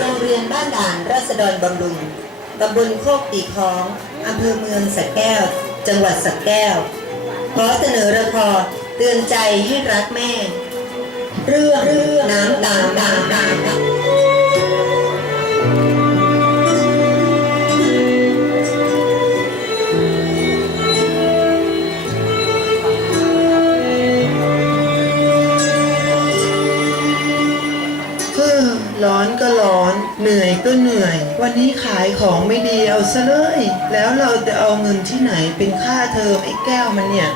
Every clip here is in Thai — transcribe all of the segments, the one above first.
โรงเรียนบ้านด่านราษฎรบำรุงตำบลโคกตีคองอำเภอเมืองสระแก้ว จังหวัดสระแก้ว ขอเสนอละครเตือนใจให้รักแม่ เรื่องเรื่องน้ำตาตาลตาลตาล วันนี้ขายของไม่ดีเอาซะเลย แล้วเราจะเอาเงินที่ไหนเป็นค่าเทอมไอ้แก้วมันเนี่ย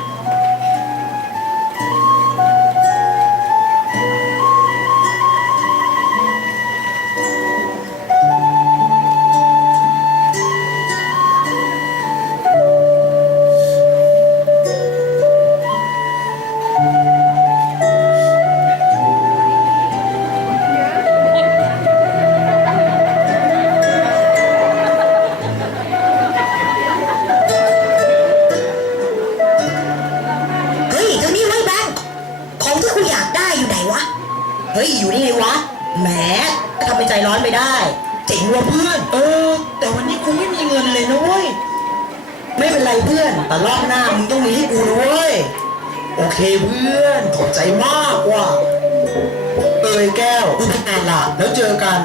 ของที่คุณอยากได้อยู่ไหนวะ เฮ้ย อยู่นี่ไงวะ แหมทำเป็นใจร้อนไม่ได้ เจ๋งว่ะเพื่อน เออ แต่วันนี้กูไม่มีเงินเลยนะเว้ย ไม่เป็นไรเพื่อน แต่รอบหน้ามึงต้องมีให้กูนะเว้ย โอเคเพื่อน ขอบใจมากว่ะ เอ้ยแก้วกูไปอ่านละแล้วเจอกัน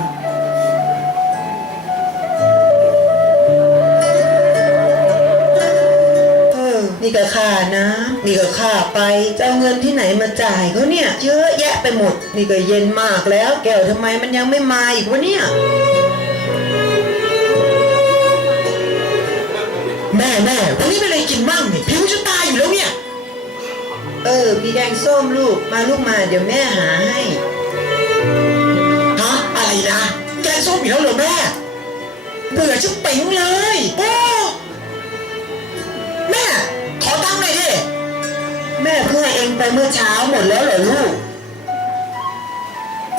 นี่ก็ค่านะนี่ก็ค่าไปจะเอาเงินที่ไหนมาจ่ายเขาเนี่ยเยอะแยะไปหมด นี่ก็เย็นมากแล้ว แก้วทำไมมันยังไม่มาอีกวะเนี่ยแม่แม่วันนี้เป็นอะไรกินบ้างเนี่ยผิวจะตายอยู่แล้วเนี่ย เออ มีแดงส้มลูกมาลูกมาเดี๋ยวแม่หาให้ ฮะ อะไรนะ แกงส้มอีกแล้วเหรอแม่ เบื่อจะเป๋งเลยโอ้ ไปเมื่อเช้าหมดแล้วเหรอลูก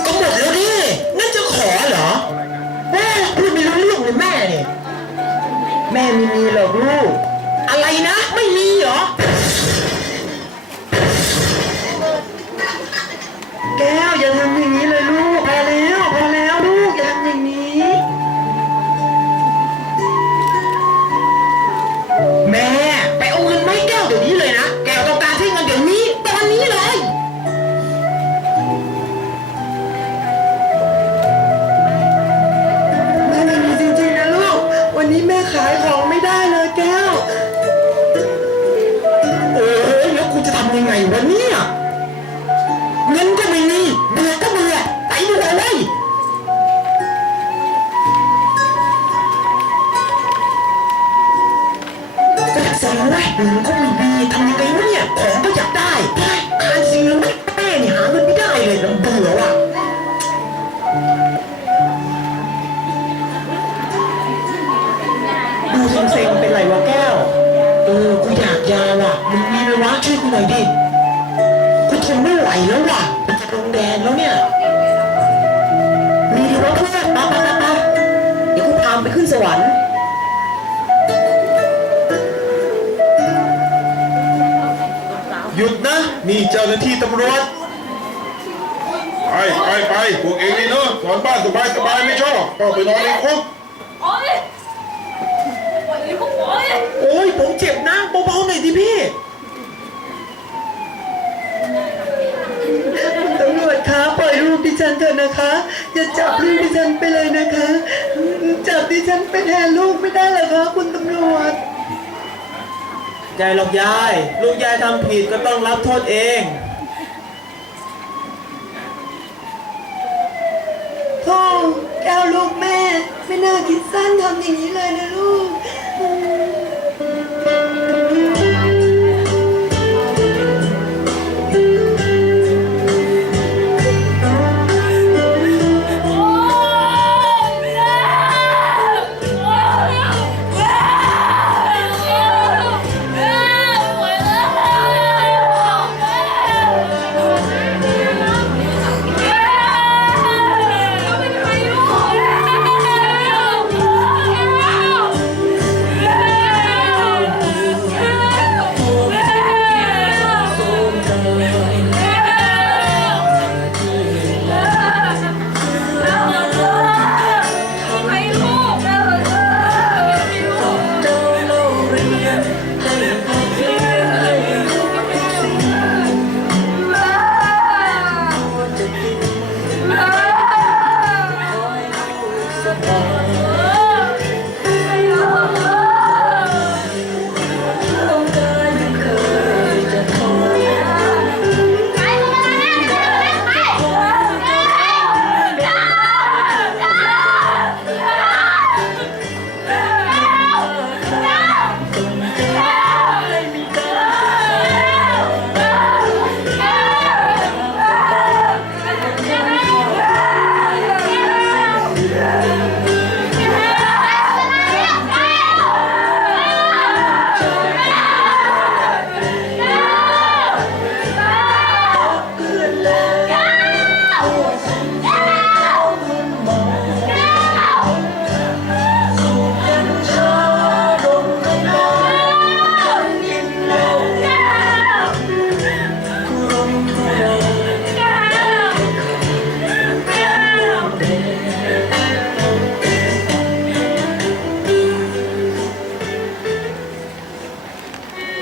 ก็หมดแล้วดิ น่าจะขอเหรอแม่พูดไม่รู้เรื่องเลยแม่เนี่ย แม่ไม่มีหรอกลูการวัตรเงินก็ไม่มีทำยังไงวะเนี่ยของก็อยากได้เฮ้การซื้อไม่แม่เนี่ยหาเงินไม่ได้เลยน้ำเบื่อว่ะดูเซ็งๆเป็นไรวะแก้ว เออกูอยากยาว่ะมึงมีไหมวะช่วยกูหน่อยดิกูทนไม่ไหวแล้วว่ะมันจะลงแดนแล้วเนี่ย นี่เจ้าหน้าที่ตำรวจ ไปไปไปพวกเองนี่เนอะนอนบ้านสบายสบายไม่ชอบก็ไปนอนในคุก โอ๊ยปล่อยลูกโอ๊ยโอ้ยผมเจ็บนะเบาๆหน่อยดิพี่ตำรวจคะปล่อยลูกดิฉันเถอะนะคะ อย่าจับลูกดิฉันไปเลยนะคะ จับดิฉันไปแทนลูกไม่ได้เหรอคะคุณตำรวจ ยายหรอกยาย ลูกยายทำผิดก็ต้องรับโทษเอง พ่อแก้วลูกแม่ ไม่น่าคิดสั้นทำอย่างนี้เลยนะลูก